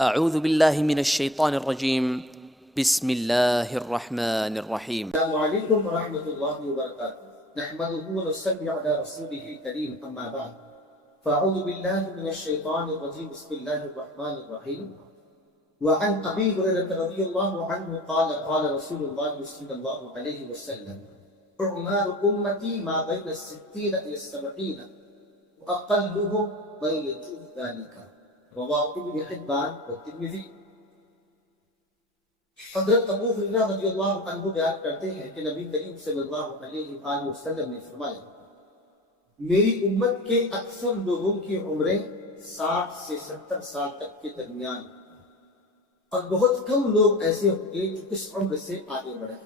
اعوذ باللہ من الشیطان الرجیم بسم اللہ الرحمن الرحیم۔ السلام علیکم ورحمۃ اللہ وبرکاتہ۔ نحمده ونصلی علی رسوله الکریم، اما بعد فاعوذ باللہ من الشیطان الرجیم، بسم اللہ الرحمن الرحیم۔ وعن ابی ہریرہ رضی اللہ عنہ قال قال رسول اللہ صلی اللہ علیہ وسلم اعمار امتی ما بین الستین الى السبعین واقلهم من یطول ذلك، رواہ ابن حبان والترمذی۔ حضرت ابو ہریرہ رضی اللہ عنہ بیان کرتے ہیں کہ نبی کریم صلی اللہ علیہ وآلہ وسلم نے فرمایا، میری امت کے اکثر لوگوں کی عمریں 60 سے 70 سال تک کے درمیان، اور بہت کم لوگ ایسے ہوں گے جو اس عمر سے آگے بڑھیں۔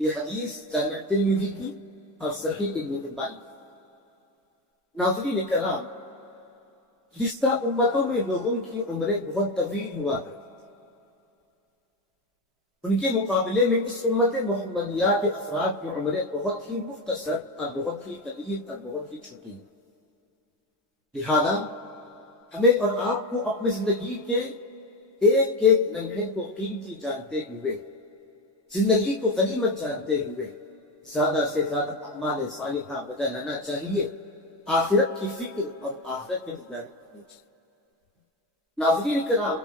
یہ حدیث جامع ترمذی کی اور صحیح ابن حبان کی۔ ناظرین کرام، گزشتہ امتوں میں لوگوں کی عمریں بہت طویل ہوا کرتی، ان کے مقابلے میں اس امت محمدیہ کے افراد کی عمریں بہت ہی مختصر اور بہت ہی قلیل اور بہت ہی چھوٹی ہیں۔ لہذا ہمیں اور آپ کو اپنی زندگی کے ایک ایک لمحے کو قیمتی جانتے ہوئے، زندگی کو غنیمت جانتے ہوئے زیادہ سے زیادہ اعمال صالحہ بجا لانا چاہیے، آخرت کی فکر اور آخرت کی تیاری کرنی چاہیے۔ ناظرین کرام،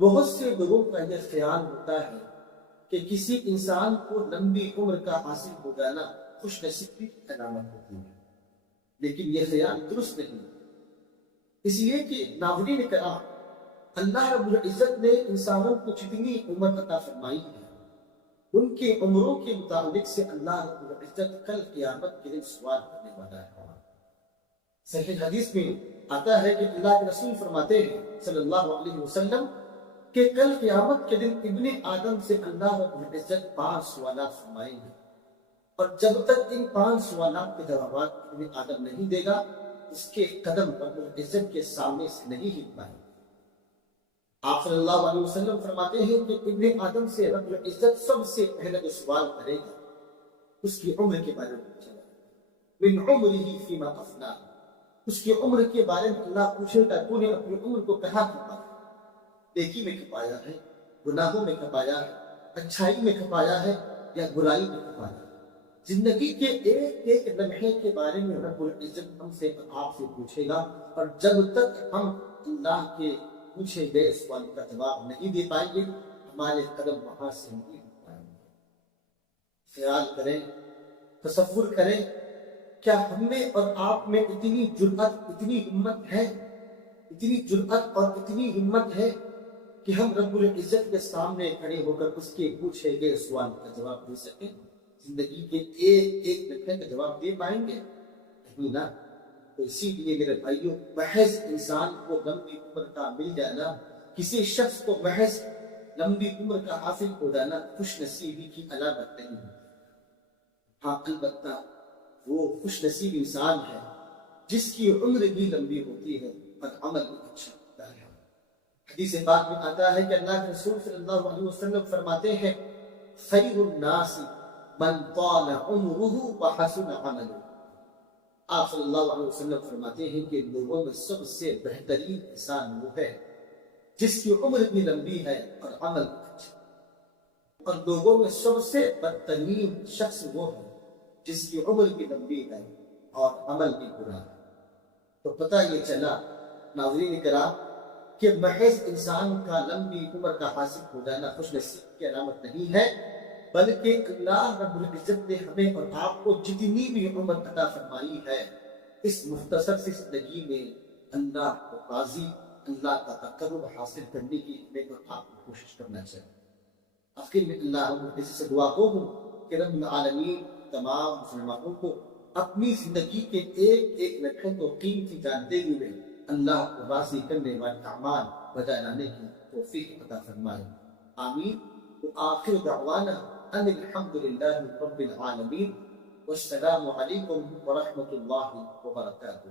بہت سے لوگوں کا یہ خیال ہوتا ہے کہ کسی انسان کو لمبی عمر کا حاصل ہو جانا خوش نصیبی کی علامت ہوتی ہے، لیکن یہ خیال درست نہیں، اس لیے کہ ناظرین کرام، اللہ رب العزت نے انسانوں کو جتنی عمر عطا فرمائی ہے، ان کے عمروں کے متعلق سے اللہ رب العزت کل قیامت کے دن سوال کرنے والا ہے۔ صحیح حدیث میں آتا ہے کہ اللہ کے رسول فرماتے ہیں صلی اللہ علیہ وسلم کہ کل قیامت کے دن ابن آدم سے اللہ رب العزت 5 سوالات فرمائیں گے، اور جب تک ان 5 سوالات کے جوابات ابن آدم نہیں دے گا، اس کے قدم رب العزت کے سامنے سے نہیں ہل پائیں گے۔ آپ صلی اللہ علیہ وسلم فرماتے ہیں کہ ابن آدم سے رب العزت سب سے پہلے جو سوال کرے گا اس کی عمر کے بارے میں پوچھے گا، من عمرہ فیما افنیٰ، اس کی عمر کے بارے میں اللہ پوچھے گا تو نے اپنی عمر کو کہاں کھپایا، نیکی میں کھپایا ہے، گناہوں میں کھپایا ہے، اچھائی میں کھپایا ہے یا برائی میں کھپایا ہے۔ زندگی کے ایک ایک لمحے کے بارے میں رب العزت ہم سے آپ سے پوچھے گا، اور جب تک ہم اللہ کے پوچھے گئے سوال کا جواب نہیں دے پائیں گے، ہمارے قدم وہاں سے نہیں ہل پائیں گے۔ خیال کریں، تصور کریں، کیا ہم میں اور آپ میں اتنی جرأت، اتنی ہمت ہے، اتنی جرأت اور اتنی ہمت ہے کہ ہم رب العزت کے سامنے کھڑے ہو کر اس کے پوچھے گئے سوال کا جواب دے سکیں، زندگی کے ایک ایک لمحے کا جواب دے پائیں گے؟ نہیں نا۔ تو اسی لیے میرے بھائیوں، محض انسان کو لمبی عمر کا مل جانا، کسی شخص کو محض لمبی عمر کا حاصل ہو جانا خوش نصیبی کی علامت نہیں ہے۔ ہاں، البتہ وہ خوش نصیب انسان ہے جس کی عمر بھی لمبی ہوتی ہے اور عمل بھی اچھا ہوتا ہے۔ حدیث پاک میں آتا ہے کہ اللہ کے رسول صلی اللہ علیہ وسلم فرماتے ہیں، خیر الناس من طال عمرہ وحسن عملہ۔ آپ صلی اللہ علیہ وسلم فرماتے ہیں کہ لوگوں میں سب سے بہترین انسان وہ ہے جس کی عمر بھی لمبی ہے اور عمل بھی اچھا، اور لوگوں میں سب سے بدترین شخص وہ ہے جس کی عمر بھی لمبی ہے اور عمل بھی برا ہے۔ تو پتہ یہ چلا ناظرین کرام کہ محض انسان کا لمبی عمر کا حاصل ہو جانا خوش نصیب کی علامت نہیں ہے، بلکہ اللہ رب العزت نے ہمیں اور آپ کو جتنی بھی عمر عطا فرمائی ہے، اس مختصر سی زندگی میں اللہ کو راضی، اللہ کا تقرب حاصل کرنے کی ہمیں اور آپ کو کوشش کرنا چاہیے۔ آخر میں اللہ رب العزت سے دعا کو ہوں کہ رب العالمین تمام مسلمانوں کو اپنی زندگی کے ایک ایک لمحے کو قیمتی جانتے ہوئے اللہ کو راضی کرنے والے اعمال بجا لانے کی توفیق عطا فرمائے، آمین۔ وآخر دعوانا ان الحمد للہ رب العالمین، والسلام علیکم ورحمۃ اللہ وبرکاتہ۔